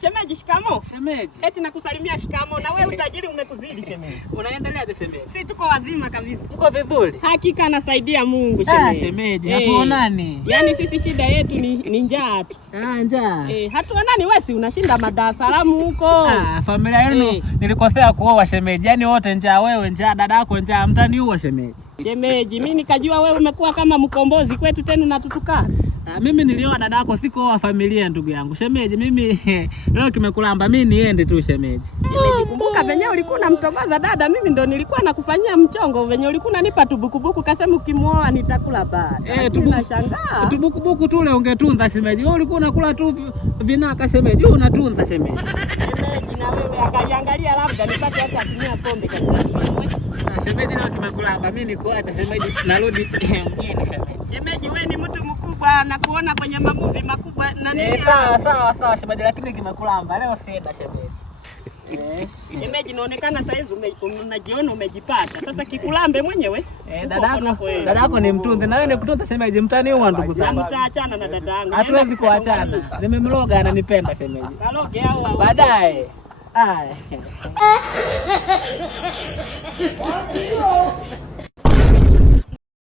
Shemeji, shikamo. Shemeji. Eti nakusalimia shikamo, na wewe utajiri umekuzidi shemeji. Unaendeleaje shemeji? Sisi tuko wazima kabisa. Uko vizuri? Hakika nasaidia Mungu shemeji. Shemeji, hatuonani. Yaani sisi shida yetu ni njaa tu. Njaa. Hatuonani, wewe si unashinda Dar es Salaam huko. Familia yenu nilikosea kuoa shemeji. Yaani wote njaa, wewe njaa, dada yako njaa, mtaniua shemeji. Shemeji, mimi nikajua wewe umekuwa kama mkombozi kwetu tena unatutukana. Mimi nilioa dada yako, sikuoa familia ndugu yangu. Shemeji, mimi leo kimekulamba, mimi niende tu shemeji. Shemeji, kumbuka venye ulikuwa unamtongoza dada, mimi ndo nilikuwa nakufanyia mchongo venye ulikuwa unanipa tubukubuku, kasema ukimwoa nitakula baada. Nashangaa. Tubukubuku tule ungetunza shemeji. Wewe ulikuwa unakula tu vinaka shemeji. Wewe unatunza shemeji. Shemeji, na wewe angalia labda nipate hata kunywa pombe katika. Shemeji, leo kimekulamba, mimi nikuacha shemeji, narudi mjini shemeji. Shemeji, wewe ni mtu mkubwa na kuona kwenye mamuvi makubwa na nini? Sawa shemeji, lakini kimekulamba leo sina shemeji. Shemeji, inaonekana saizi unajiona umejipata. Sasa kikulambe mwenyewe. Dada yako ni mtunzi na wewe ni kutunza shemeji, mtaniua ndugu zangu. Mtaachana na dada yangu. Hatuwezi kuachana. Nimemloga ananipenda shemeji. Kaloge au baadaye.